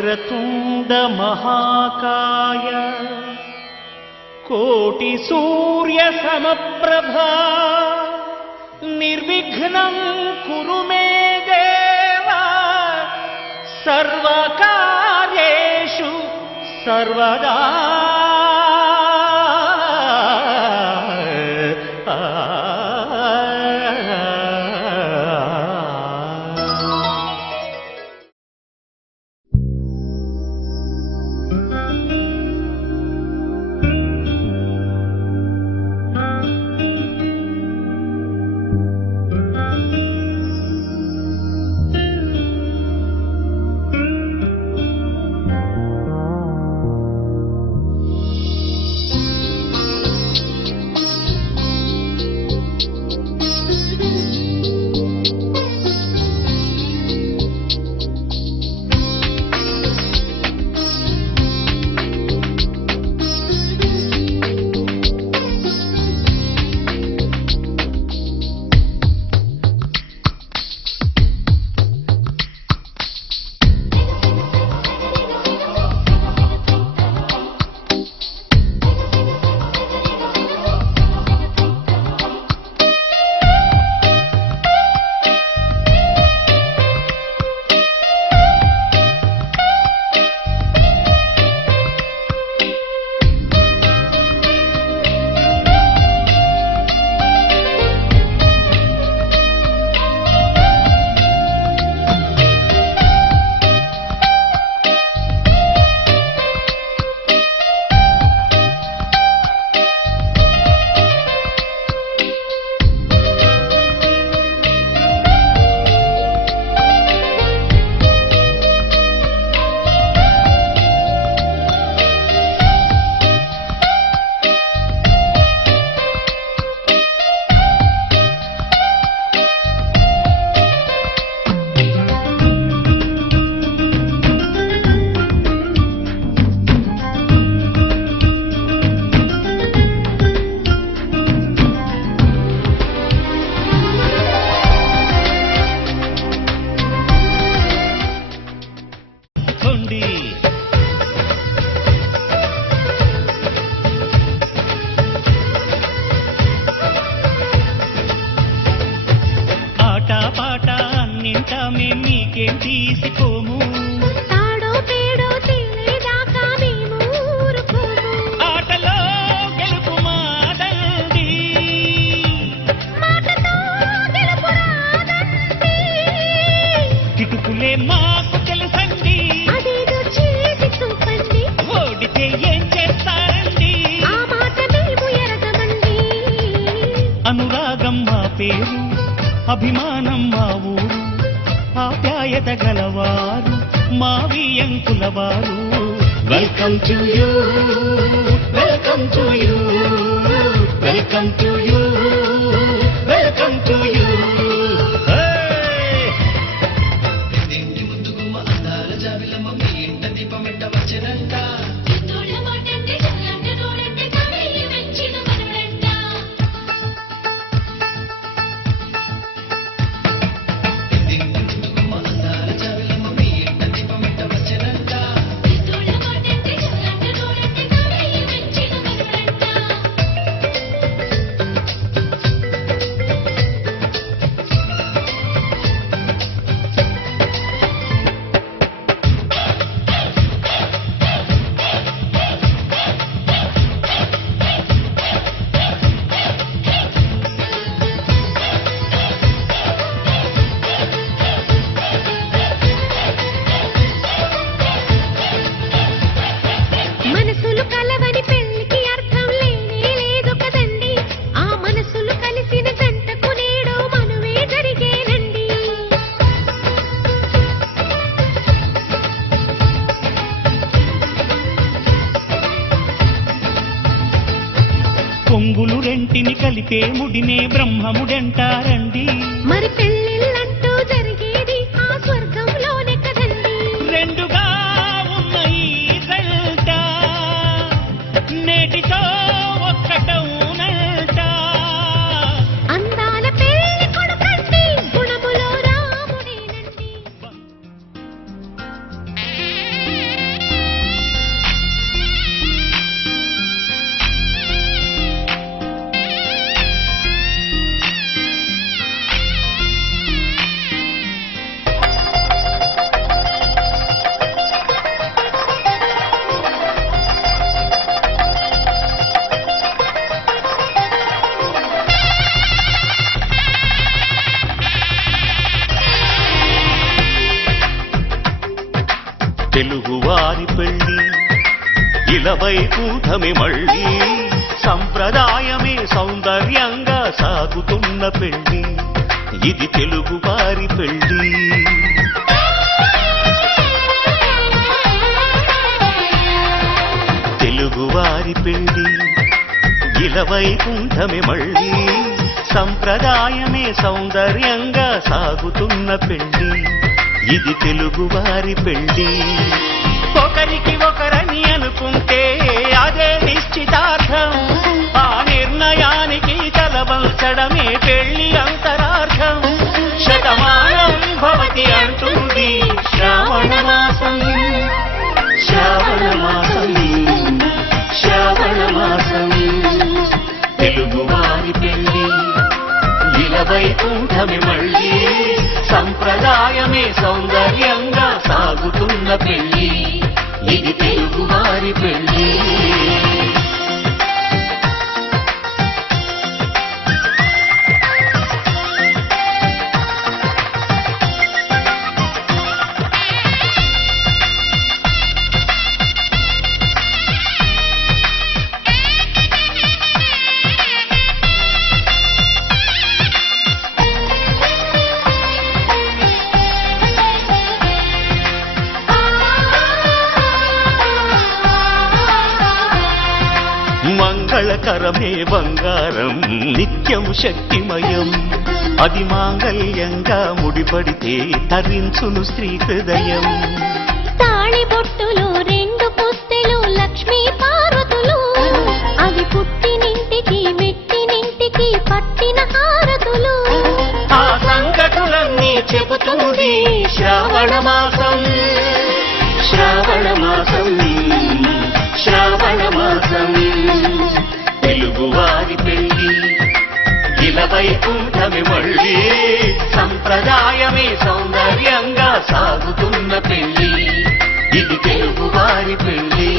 వక్రతుండ మహాకాయ కోటి సూర్య సమప్రభా నిర్విఘ్నం కురు మే దేవా సర్వకార్యేషు సర్వదా. అనురాగం మా పేరు, అభిమానం మా ఊరు, ఆప్యాయత గలవారు మా వియంకులవారు. Welcome to you, welcome to you, welcome to you, welcome to you. కొంగులు రెంటిని కలిపే ముడినే బ్రహ్మముడంటారండి. మరి పెళ్ళిళ్ళంటూ జరిగేది ఆ స్వర్గంలోనే కదండి. రెండుగా ఉన్న ఈ జంట నేటితో ఒక్కటవునంట. అందాల పెళ్లి కొడుకండి, గుణములో రాముడేనండి. తెలుగువారి పెళ్ళి ఇలవైకుంఠమే మళ్ళీ సంప్రదాయమే సౌందర్యంగా సాగుతున్న పెళ్ళి ఇది తెలుగువారి పెళ్ళి తెలుగువారి పెళ్ళి ఇలవైకుంఠమే మళ్ళీ సంప్రదాయమే సౌందర్యంగా సాగుతున్న పెళ్ళి ఇది తెలుగువారి పెళ్ళి ఒకరికి ఒకరని అనుకుంటే అదే నిశ్చితార్థం ఆ నిర్ణయానికి తలవంచడమే పెళ్ళి అంతరార్థం శతమానం భవతి అంటుంది శ్రావణ మాసం శ్రావణ మాసం శ్రావణ మాసం తెలుగువారి పెళ్ళి ఇలవైకుంఠమే మళ్ళీ సంప్రదాయమే సౌందర్యంగా సాగుతున్న పెళ్ళి ఇది తెలుగువారి పెళ్ళి మంగళకరమే బంగారం నిత్యం శక్తిమయం అది మాంగళ్యంగా ముడిపడితే తరించును స్త్రీ హృదయం తాళిబొట్టులు రెండు పుస్తెలు లక్ష్మీ పార్వతులు అవి పుట్టినింటికి మెట్టినింటికి పట్టిన హారతులు ఆ సంగతులన్నీ చెబుతుంది శ్రావణ మాసం శ్రావణ మాసం శ్రావణ మాసం తెలుగువారి పెళ్ళి ఇలవైకుంఠమే మళ్ళీ సంప్రదాయమే సౌందర్యంగా సాగుతున్న పెళ్ళి ఇది తెలుగువారి పెళ్ళి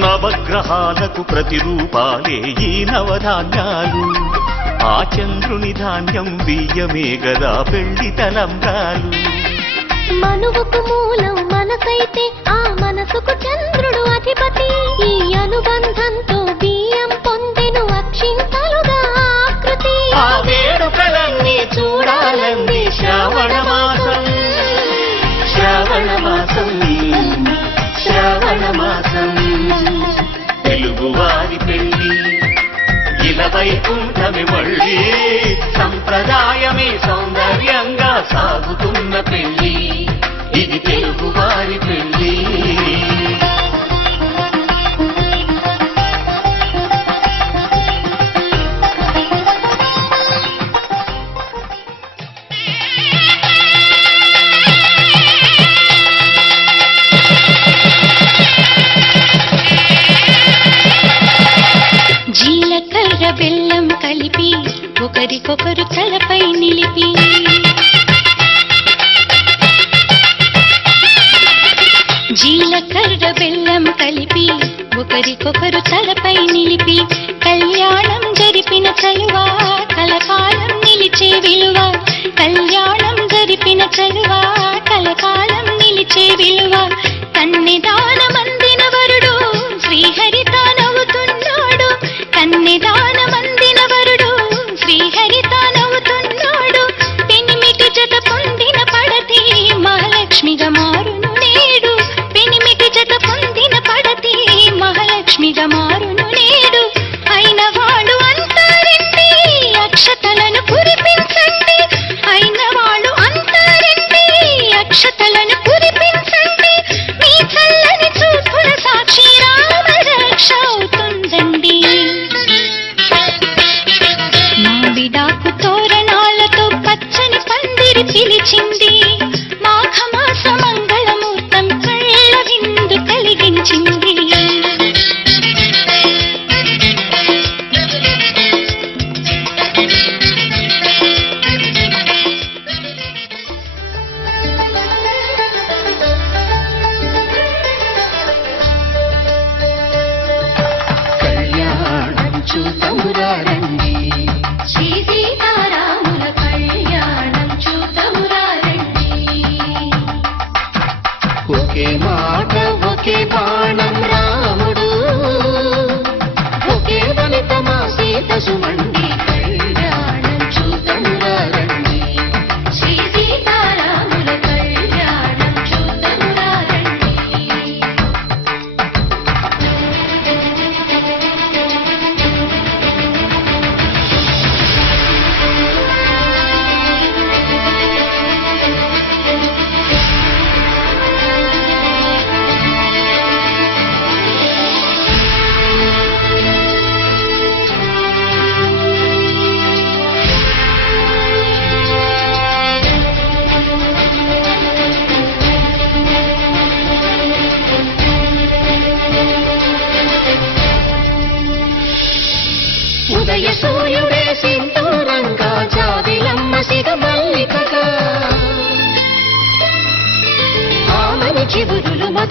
నవగ్రహాలకు ప్రతిరూపాలే ఈ నవధాన్యాలు ఆ చంద్రుని ధాన్యం బియ్యమే గదా పెళ్లి తలంబ్రాలు మనువుకు మూలం మనసైతే ఆ మనసుకు చంద్రుడు అధిపతి ఈ అనుబంధంతో బియ్యం పొందెను అక్షింతలుగా ఆకృతి ఆ వేడుకలన్నీ చూడాలంది శ్రావణ మాసం శ్రావణ మాసం శ్రావణ మాసం తెలుగువారి పెళ్ళి ఇలవైకుంఠమే మళ్ళీ సంప్రదాయమే సౌందర్యంగా సాగుతున్న పెళ్ళి ఇది తెలుగువారి పెళ్ళి జీలకర్ర బెల్లం కలిపి ఒకరికొకరు తలపై నిలిపి జీలకర్ర బెల్లం కలిపి ఒకరికొకరు తలపై నిలిపి కళ్యాణం జరిపిన చలువా కలకాలం నిలిచే విలువ కళ్యాణం జరిపిన చలువా కలకాలం నిలిచే విలువ కన్నెదానమందిన వరుడు శ్రీహరి తానవుతున్నాడు కన్నెదానమందిన వరుడు శ్రీహరి తానవుతున్నాడు పెనిమిటి జత పొందిన పడతి మహాలక్ష్మిగా మారును నేడు పెనిమిటి జత పొందిన పడతి మహాలక్ష్మిగా మారును నేడు అయిన వాడు అంతారండి అక్షతలను కురిపించండి అయిన వాడు అంతారండి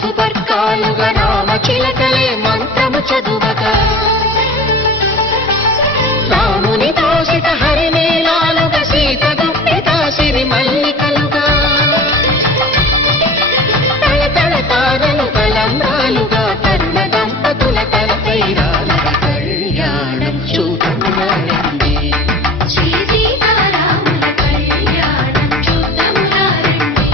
మధుపర్కాలుగా రామ చిలకలే మంత్రము చదువగా రాముని దోషిత హరినీలాలుగా సీత గుప్పిత సిరి మల్లికలుగా తల తారలు తలంబ్రాలుగా తరుణ దంపతుల తలపై రాల కళ్యాణం చూడండి శ్రీ సీతారాముల కళ్యాణం చూద్దాం రండి.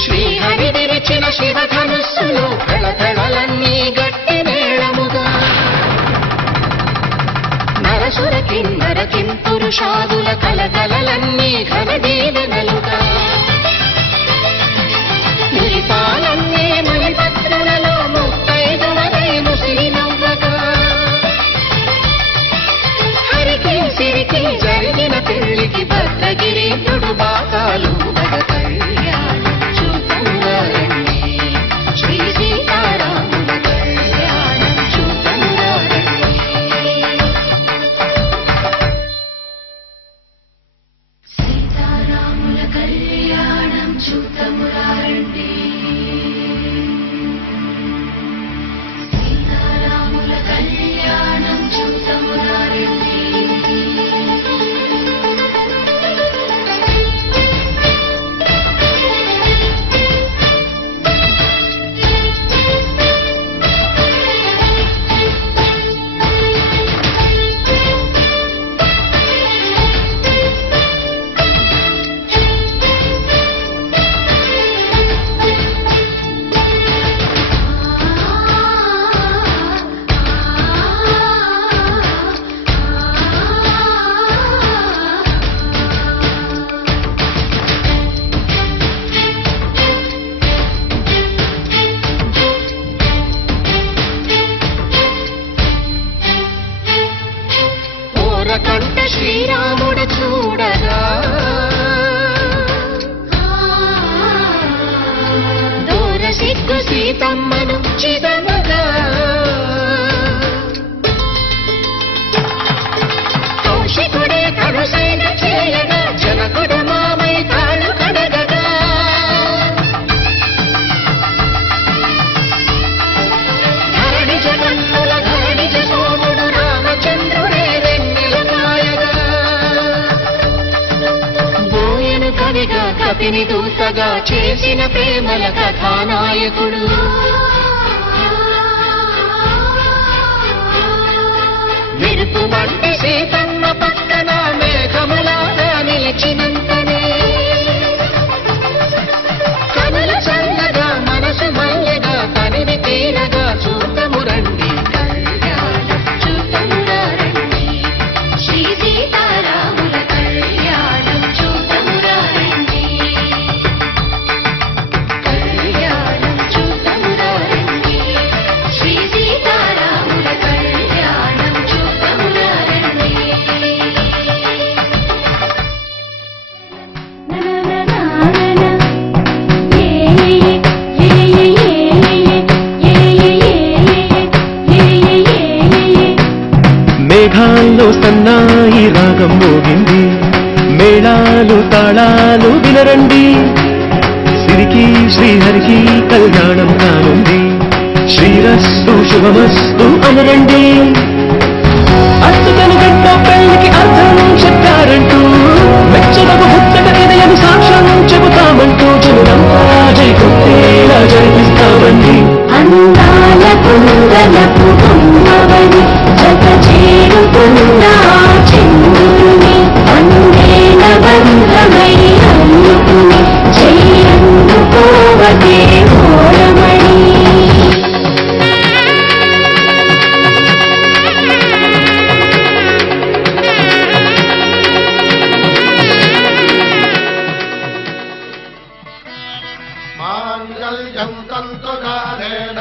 శ్రీహరి విరిచిన శివధనుస్సులు కళకళలన్నీ గట్టి మేళముగా నరసుర కిన్నర కింపురుషాదుల కలకలలన్నీ ఘనదీవెనలుగా మురిపాలన్నీ మణిపత్రులలో ముత్తైదువలై ముసిరి నవ్వగా హరికి సిరికి జరిగిన పెళ్లికి భద్రగిరీంద్రుడు బాకాలు కళ్యాణం చూడండి శ్రీ సీతారాముల కళ్యాణం చూడండి. సీతారాముల కళ్యాణం చూద్దాం రండి. సీతారాముల కళ్యాణం చూద్దాం రండి. కంట శ్రీరాముడు చూడగా దూర సిగ్గు సీతమ్మను చిదమగా కౌశికుడే కరుసైన చేయగా జనకుడు మామై తాళు కడగగా ధరణి జగన్నుల ధరణిజ సోముడు రామచంద్రుడే కవిగా కపిని దూతగా చేసిన ప్రేమల కథానాయకుడు మెరుపు వంటి సీతమ్మ పక్కన మేఘములాగా నిలిచినంతనే కనుల చల్లగా మనసు మల్లెగా తనివి తీరగా చూడము రండి కళ్యాణం చూడము రండి శ్రీ సీతారాముల కళ్యాణం చూద్దాం రండి. కళ్యాణం చూద్దాం రండి. శ్రీ సీతారాముల కళ్యాణం చూద్దాం రండి. మేఘాల్లో సన్నాయి రాగం మోగింది మేళాలు తాళాలు వినరండి సిరికి శ్రీహరికి కళ్యాణం కానుంది శ్రీరస్తు శుభమస్తు అనరండి అస్తుతను గంట పెళ్లికి అర్థం చెప్పారంటూ మెచ్చదగు ముచ్చట హృదయం సాక్ష్యం చెబుతామంటూ జనులంతా జై కొట్టేలా జరిపిస్తామండి అందాల కుందలపు బొమ్మవని జత చేరుకున్న చంద్రుని వందేల బంధమై అల్లుకుని చెయ్యందుకోవటే ఓడమణి. మాంగళ్యం తంతుకారేణ